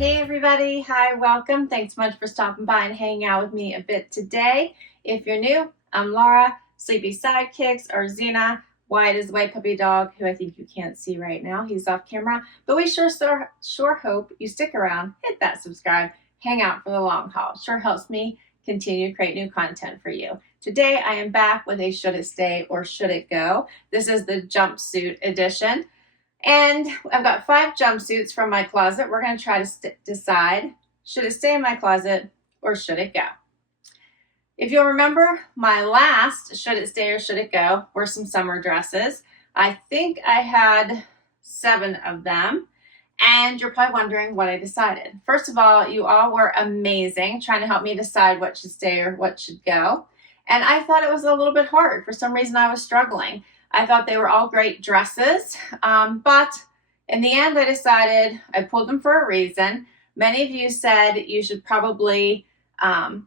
Hey everybody, hi, welcome. Thanks so much for stopping by and hanging out with me a bit today. If you're new, I'm Laura, Sleepy Sidekicks, or Zena, Wyatt is the white puppy dog, who I think you can't see right now. He's off camera, but we sure hope you stick around, hit that subscribe, hang out for the long haul. Sure helps me continue to create new content for you. Today I am back with a should it stay or should it go. This is the jumpsuit edition. And I've got 5 jumpsuits from my closet. We're going to try to decide, should it stay in my closet or should it go? If you'll remember, my last should it stay or should it go were some summer dresses. I think I had 7 of them. And you're probably wondering what I decided. First of all, you all were amazing trying to help me decide what should stay or what should go. And I thought it was a little bit hard. For some reason, I was struggling. I thought they were all great dresses, but in the end, I decided I pulled them for a reason. Many of you said you should probably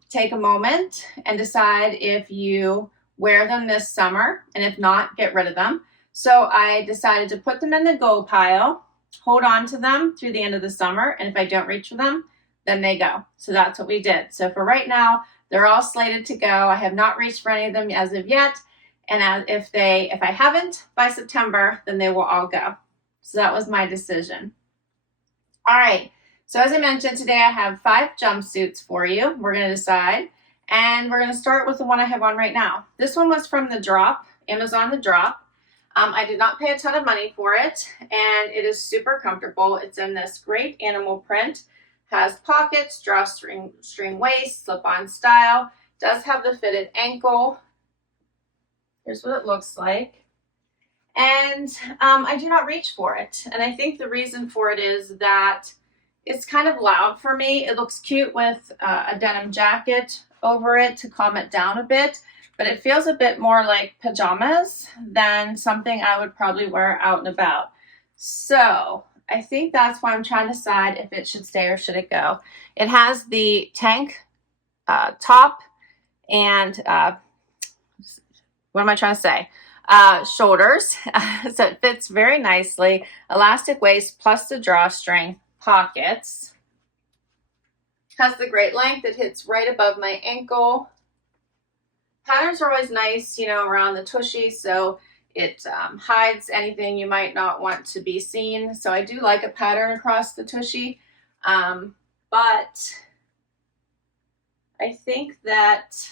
take a moment and decide if you wear them this summer, and if not, get rid of them. So I decided to put them in the go pile, hold on to them through the end of the summer, and if I don't reach for them, then they go. So that's what we did. So for right now, they're all slated to go. I have not reached for any of them as of yet. And if I haven't by September, then they will all go. So that was my decision. All right. So as I mentioned, today I have 5 jumpsuits for you. We're going to decide. And we're going to start with the one I have on right now. This one was from the drop, Amazon The Drop. I did not pay a ton of money for it. And it is super comfortable. It's in this great animal print. Has pockets, drawstring waist, slip-on style. Does have the fitted ankle. Here's what it looks like. And I do not reach for it. And I think the reason for it is that it's kind of loud for me. It looks cute with a denim jacket over it to calm it down a bit. But it feels a bit more like pajamas than something I would probably wear out and about. So I think that's why I'm trying to decide if it should stay or should it go. It has the tank top and what am I trying to say? Shoulders. So it fits very nicely. Elastic waist plus the drawstring, pockets. Has the great length. It hits right above my ankle. Patterns are always nice, you know, around the tushy, so it hides anything you might not want to be seen. So I do like a pattern across the tushy, but I think that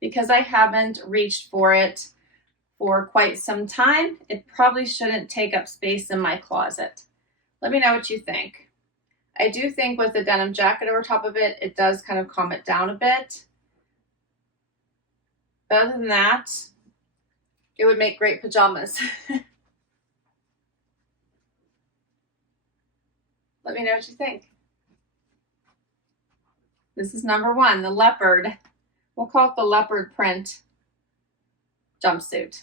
because I haven't reached for it for quite some time, it probably shouldn't take up space in my closet. Let me know what you think. I do think with the denim jacket over top of it, it does kind of calm it down a bit. But other than that, it would make great pajamas. Let me know what you think. This is number 1, the Leopard. We'll call it the Leopard print jumpsuit.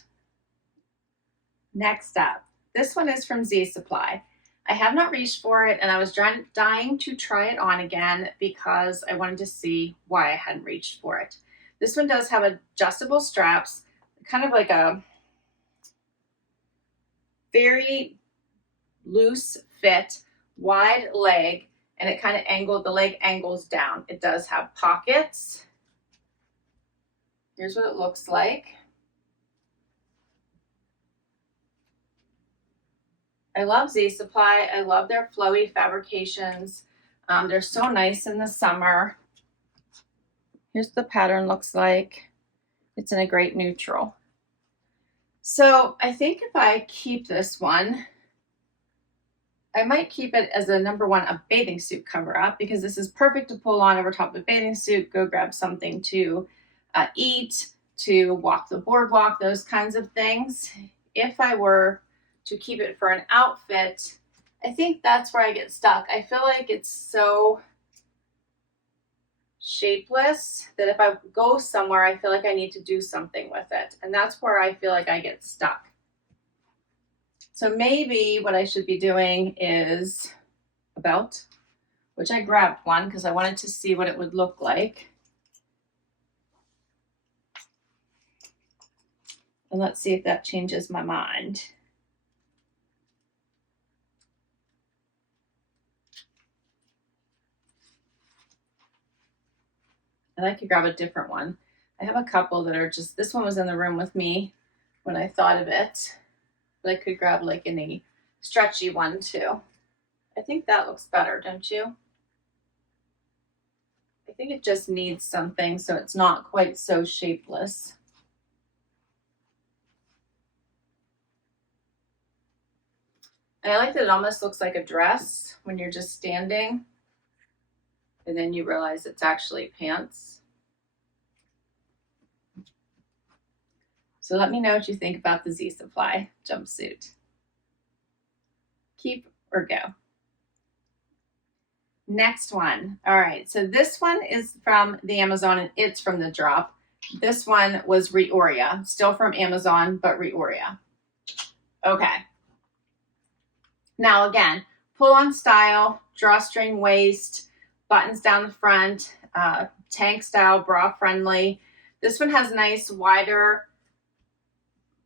Next up, this one is from Z Supply. I have not reached for it, and I was dying to try it on again because I wanted to see why I hadn't reached for it. This one does have adjustable straps, kind of like a very loose fit, wide leg, and it kind of the leg angles down. It does have pockets. Here's what it looks like. I love Z Supply. I love their flowy fabrications. They're so nice in the summer. Here's what the pattern looks like. It's in a great neutral. So I think if I keep this one, I might keep it as a number 1, a bathing suit cover up, because this is perfect to pull on over top of a bathing suit, go grab something to eat, to walk the boardwalk, those kinds of things. If I were to keep it for an outfit, I think that's where I get stuck. I feel like it's so shapeless that if I go somewhere, I feel like I need to do something with it. And that's where I feel like I get stuck. So maybe what I should be doing is a belt, which I grabbed one because I wanted to see what it would look like. And let's see if that changes my mind. And I could grab a different one. I have a couple that are just, this one was in the room with me when I thought of it, but I could grab like any stretchy one too. I think that looks better, don't you? I think it just needs something so it's not quite so shapeless. And I like that it almost looks like a dress when you're just standing and then you realize it's actually pants. So let me know what you think about the Z Supply jumpsuit. Keep or go. Next one. All right, so this one is from the Amazon and it's from the drop. This one was Rioria, still from Amazon, but Rioria. Okay. Now again, pull-on style, drawstring waist, buttons down the front, tank style, bra friendly. This one has nice wider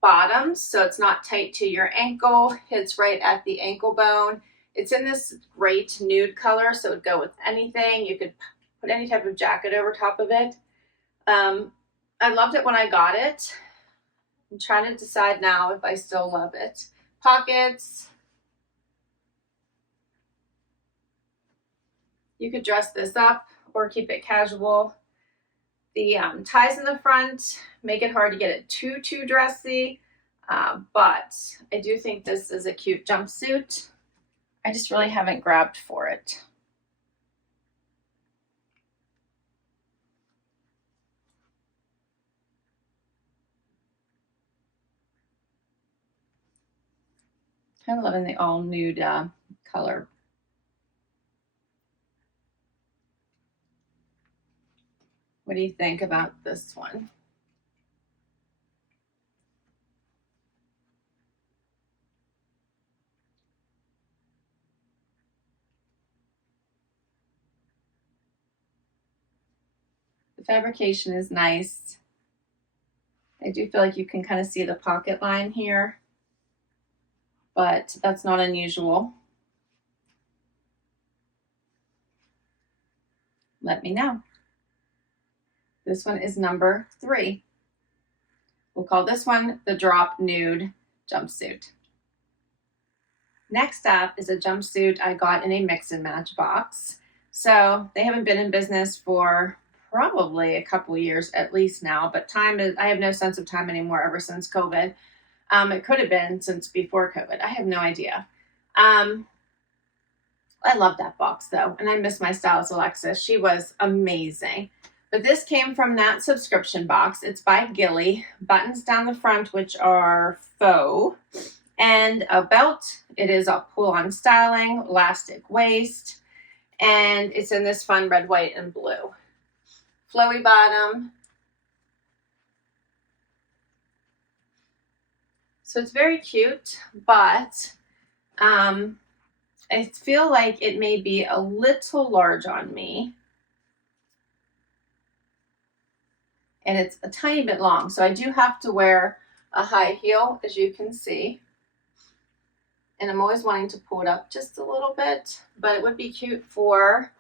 bottoms, so it's not tight to your ankle. It's right at the ankle bone. It's in this great nude color, so it would go with anything. You could put any type of jacket over top of it. I loved it when I got it. I'm trying to decide now if I still love it. Pockets. You could dress this up or keep it casual. The ties in the front make it hard to get it too dressy, but I do think this is a cute jumpsuit. I just really haven't grabbed for it. Kind of loving the all nude color. What do you think about this one? The fabrication is nice. I do feel like you can kind of see the pocket line here, but that's not unusual. Let me know. This one is number 3. We'll call this one the Drop Nude jumpsuit. Next up is a jumpsuit I got in a mix and match box. So they haven't been in business for probably a couple years at least now, but time is, I have no sense of time anymore ever since COVID. It could have been since before COVID. I have no idea. I love that box though, and I miss my stylist Alexis. She was amazing. But this came from that subscription box. It's by Gilli. Buttons down the front, which are faux. And a belt. It is a pull-on styling, elastic waist. And it's in this fun red, white, and blue. Flowy bottom. So it's very cute, but I feel like it may be a little large on me. And it's a tiny bit long, so I do have to wear a high heel, as you can see. And I'm always wanting to pull it up just a little bit, but it would be cute for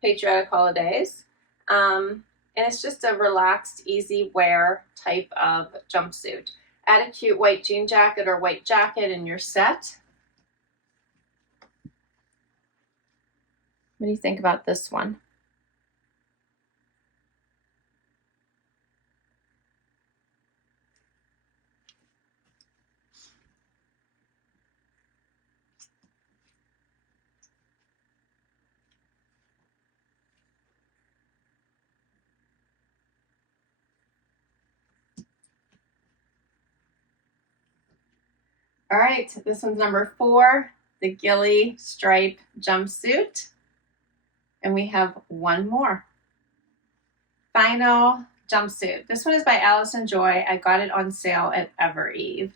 patriotic holidays. And it's just a relaxed, easy wear type of jumpsuit. Add a cute white jean jacket or white jacket and you're set. What do you think about this one? All right, this one's number 4, the Gilli Stripe jumpsuit. And we have one more. Final jumpsuit. This one is by Allison Joy. I got it on sale at Ever Eve.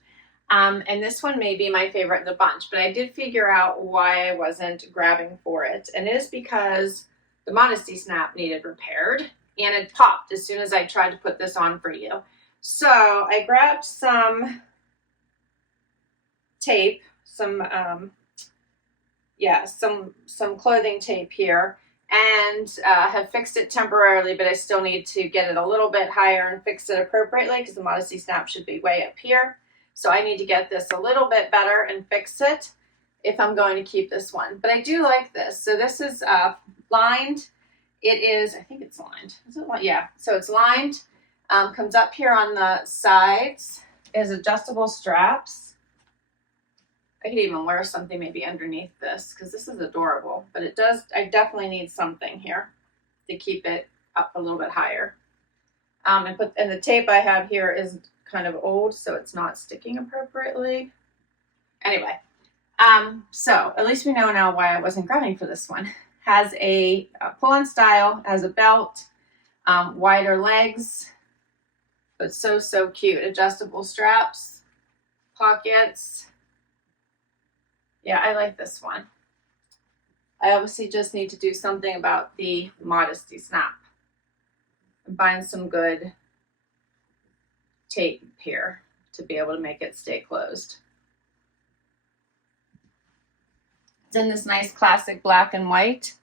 And this one may be my favorite in the bunch, but I did figure out why I wasn't grabbing for it. And it is because the modesty snap needed repaired and it popped as soon as I tried to put this on for you. So I grabbed some tape, some clothing tape here, and have fixed it temporarily, but I still need to get it a little bit higher and fix it appropriately because the modesty snap should be way up here. So I need to get this a little bit better and fix it if I'm going to keep this one. But I do like this. So this is lined. It is, I think it's lined. Is it lined? Yeah, so it's lined. Comes up here on the sides. It has adjustable straps. I could even wear something maybe underneath this because this is adorable, but it does, I definitely need something here to keep it up a little bit higher. And the tape I have here is kind of old, so it's not sticking appropriately. Anyway, so at least we know now why I wasn't grabbing for this one. Has a pull-on style, has a belt, wider legs, but so cute. Adjustable straps, pockets. Yeah, I like this one. I obviously just need to do something about the modesty snap. Find some good tape here to be able to make it stay closed. It's in this nice classic black and white.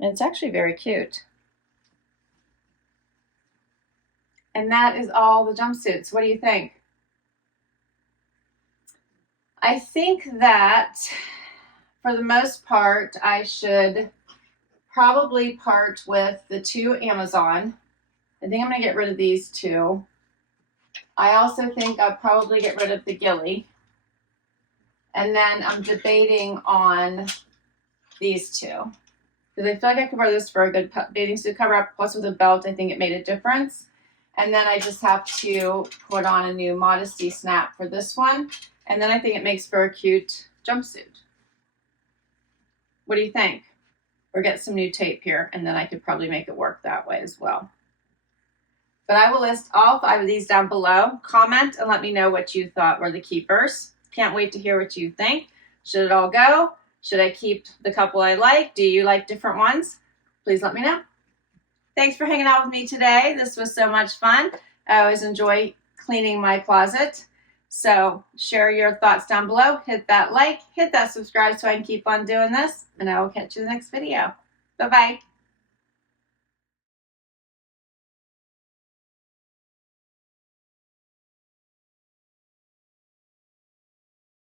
And it's actually very cute. And that is all the jumpsuits. What do you think? I think that for the most part, I should probably part with the 2 Amazon. I think I'm going to get rid of these 2. I also think I'll probably get rid of the Gilli. And then I'm debating on these 2. Because I feel like I could wear this for a good bathing suit cover up. Plus with a belt, I think it made a difference. And then I just have to put on a new modesty snap for this one. And then I think it makes for a cute jumpsuit. What do you think? Or get some new tape here, and then I could probably make it work that way as well. But I will list all 5 of these down below. Comment and let me know what you thought were the keepers. Can't wait to hear what you think. Should it all go? Should I keep the couple I like? Do you like different ones? Please let me know. Thanks for hanging out with me today. This was so much fun. I always enjoy cleaning my closet. So share your thoughts down below. Hit that like, hit that subscribe so I can keep on doing this. And I will catch you in the next video. Bye-bye.